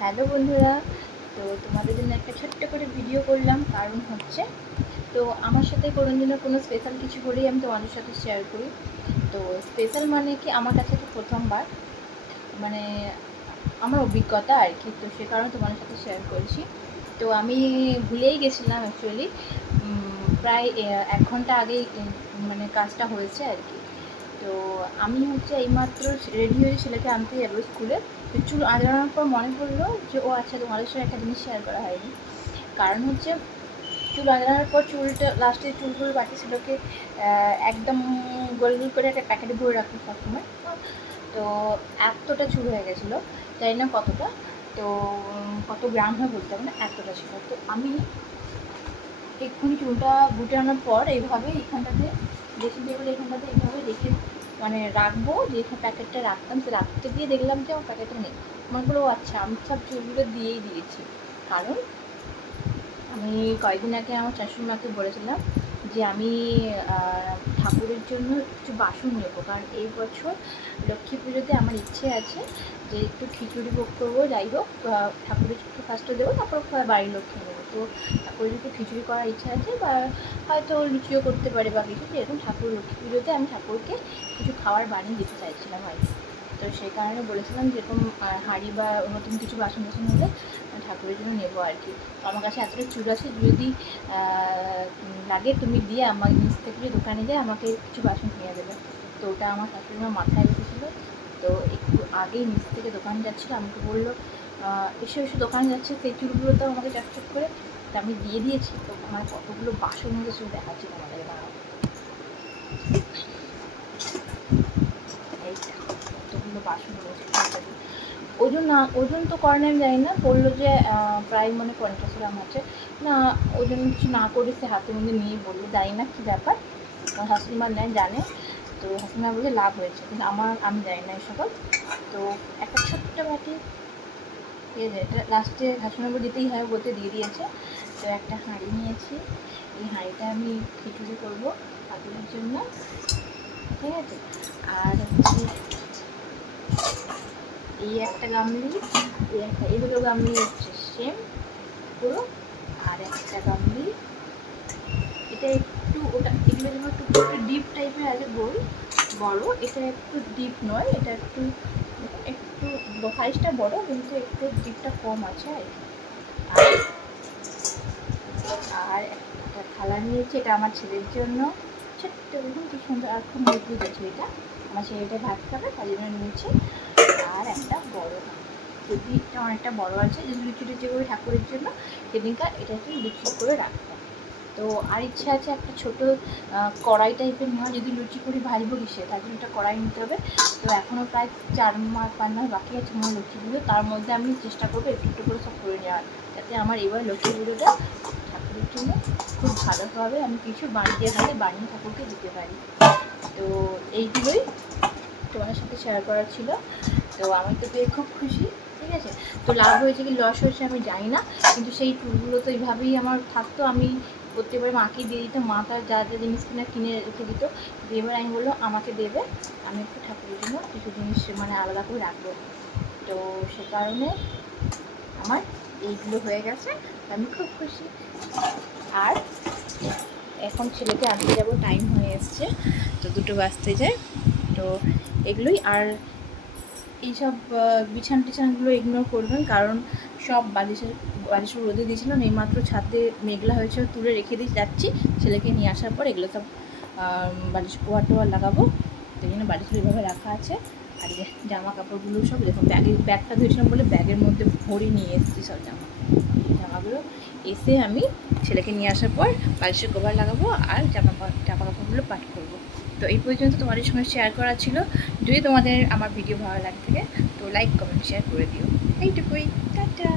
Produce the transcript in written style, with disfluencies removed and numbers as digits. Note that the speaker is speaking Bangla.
হ্যালো বন্ধুরা, তো তোমাদের জন্য একটা ছোট্ট করে ভিডিও করলাম। কারণ হচ্ছে, তো আমার সাথে কোনো স্পেশাল কিছু হলেই আমি তোমাদের সাথে শেয়ার করি। তো স্পেশাল মানে কি, আমার কাছে তো প্রথমবার, মানে আমার অভিজ্ঞতা আর কি, তো সে কারণে তোমাদের সাথে শেয়ার করছি। তো আমি ভুলেই গেছিলাম অ্যাকচুয়ালি, প্রায় 1 ঘন্টা আগেই মানে কাজটা হয়েছে আর কি। তো আমি হচ্ছে এইমাত্র রেডি হয়ে ছেলেকে আনতে যাবো স্কুলে। তো চুল আঁচড়ানোর পর মনে পড়লো যে ও আচ্ছা, তোমাদের সাথে একটা জিনিস শেয়ার করা হয়নি। কারণ হচ্ছে, চুল আঁচড়ানোর পর চুলটা লাস্টে চুলগুলো বাকি ছেলেকে একদম গোল গোল করে একটা প্যাকেটে ভরে রাখতো সবসময়। তো এতটা চুল হয়ে গেছিলো, জানি না কতটা, তো কত গ্রাম হয় বলতে হবে না, এতটা ছিল। তো আমি এক্ষুনি চুলটা গুটে আনার পর এইভাবে এখানটাতে ড্রেসিং টেবিল এখানটাতে এইভাবে রেখে মানে রাখবো, যে প্যাকেটটা রাখতাম সে রাখতে গিয়ে দেখলাম যে আমার প্যাকেটটা নেই। মনে করো আচ্ছা, আমি সব চুলগুলো দিয়েই দিয়েছি। কারণ আমি কয়েকদিন আগে আমার শাশুড়ি মাকে বলেছিলাম যে আমি ঠাকুরের জন্য কিছু বাসন নেবো, কারণ এই বছর লক্ষ্মী পুজোতে আমার ইচ্ছে আছে যে একটু খিচুড়ি ভোগ করবো। যাই হোক, ঠাকুরের একটু ফার্স্টে দেবো, তারপর বাড়ির লক্ষ্মী নেবো। তো ঠাকুরের একটু খিচুড়ি করার ইচ্ছা আছে, বা হয়তো লুচিও করতে পারে বা কিছু, যেরকম ঠাকুর লক্ষ্মী পুজোতে আমি ঠাকুরকে কিছু খাবার বানিয়ে দিতে চাইছিলাম আর কি। তো সেই কারণে বলেছিলাম যেরকম হাঁড়ি বা নতুন কিছু বাসন টাসন হলে ঠাকুরের জন্য নেবো আর কি। তো আমার কাছে এতটা চুল আছে, যদি লাগে তুমি দিয়ে আমার নিচ থেকে দোকানে যায় আমাকে কিছু বাসন কিনে দেবে। তো ওটা আমার শাশুড়ি মা মাথায় রেখেছিলো। তো একটু আগেই নিচ থেকে দোকানে যাচ্ছিলো, আমাকে বললো এসে এসে দোকানে যাচ্ছে, সেই চুলগুলো তো আমাকে চটচট করে, তো আমি দিয়ে দিয়েছি। তো আমার কতগুলো বাসন হয়েছে চুল দেখাচ্ছি তোমাদের। কতগুলো বাসন রয়েছে। ওজন তো করেন আমি জানি না, বললো যে প্রায় 50 গ্রাম আছে না। ওজন কিছু না করে সে হাতের মধ্যে নিয়ে বললো, জানি না কী ব্যাপার। আমার শাশুড়িমা নেয়, জানে। তো শাশুড়িমা বলে লাভ হয়েছে, কিন্তু আমি জানি না এই সকল। তো একটা ছোট্ট বাটি এটা লাস্টে শাশুড়িমা দিতেই হয় বলতে দিয়ে দিয়েছে। তো একটা হাঁড়ি নিয়েছি, এই হাঁড়িটা আমি খিচুড়ি করবো ঠাকুরের জন্য, ঠিক আছে। আর হচ্ছে এই একটা গামলি, এই দুটো গামলি হচ্ছে সেম পুরো। আর একটা গামলি, এটা একটু এগুলো যেমন একটু ডিপ টাইপের আছে, গোল বড়। এটা একটু ডিপ নয়, এটা একটু সাইজটা বড়, কিন্তু একটু ডিপটা কম আছে আর আর একটা থালা নিয়েছি, এটা আমার ছেলের জন্য। ছোট্ট দেখুন কি সুন্দর, আর খুব মজবুত আছে এটা। আমার ছেলেটা ভাত খাবে, তাই জন্য নিয়েছি। আর একটা বড়, যদি এটা অনেকটা বড় আছে, যদি লুচি টুচি করে ঠাকুরের জন্য সেদিনকার এটা একটু লুচি করে রাখতাম। তো আর ইচ্ছা আছে একটা ছোটো কড়াই টাইপের নেওয়া, যদি লুচি করি ভাজবো কিসে, তার জন্য একটা কড়াই নিতে হবে। তো এখনও প্রায় 4 মাস 5 মাস বাকি আছে আমার লক্ষ্মী পুজো, তার মধ্যে আমি চেষ্টা করবো একটু একটু করে সব করে নেওয়ার, যাতে আমার এবার লক্ষ্মী পুজোটা ঠাকুরের জন্য খুব ভালোভাবে আমি কিছু বানিয়ে ঠাকুরকে দিতে পারি। তো এইগুলোই তোমাদের সাথে শেয়ার করার ছিল। তো আমি তো পেয়ে খুব খুশি, ঠিক আছে। তো লাভ হয়েছে কি লস হয়েছে আমি জানি না, কিন্তু সেই চুলগুলো তো এইভাবেই আমার থাকতো। আমি প্রত্যেকবার মাকে দিয়ে দিতাম, মা তার যা যা জিনিস কিনে রেখে দিত। এবার আমি বললো আমাকে দেবে, আমি একটু ঠাকুরের জন্য কিছু জিনিস আলাদা করে রাখবো। তো সে কারণে আমার এইগুলো হয়ে গেছে, আমি খুব খুশি। আর এখন ছেলেকে আনতে যাবো, টাইম হয়ে এসছে, তো 2টো বাজতে যায়। তো এগুলোই। আর এইসব বিছানাগুলো ইগনোর করবেন, কারণ সব বালিশ রোদে দিয়েছিলাম, এইমাত্র ছাদে মেঘলা হয়েছে, তুলে রেখে দিয়ে যাচ্ছি। ছেলেকে নিয়ে আসার পর এগুলো সব বালিশ টোয়ার লাগাবো, সেই জন্য বালিশগুলো এইভাবে রাখা আছে। আর জামা কাপড়গুলো সব দেখুন, ব্যাগটা ধরেছিলাম বলে ব্যাগের মধ্যে ভরে নিয়ে এসেছি সব জামাগুলো। এসে আমি ছেলেকে নিয়ে আসার পর বালিশের কভার লাগাবো আর জামা কাপড়গুলো পাঠ করবো। তো এই পর্যন্ত তোমাদের সঙ্গে শেয়ার করা ছিল। যদি তোমাদের আমার ভিডিও ভালো লাগে থাকে তো লাইক কমেন্ট শেয়ার করে দিও, এইটুকুই। টাটা।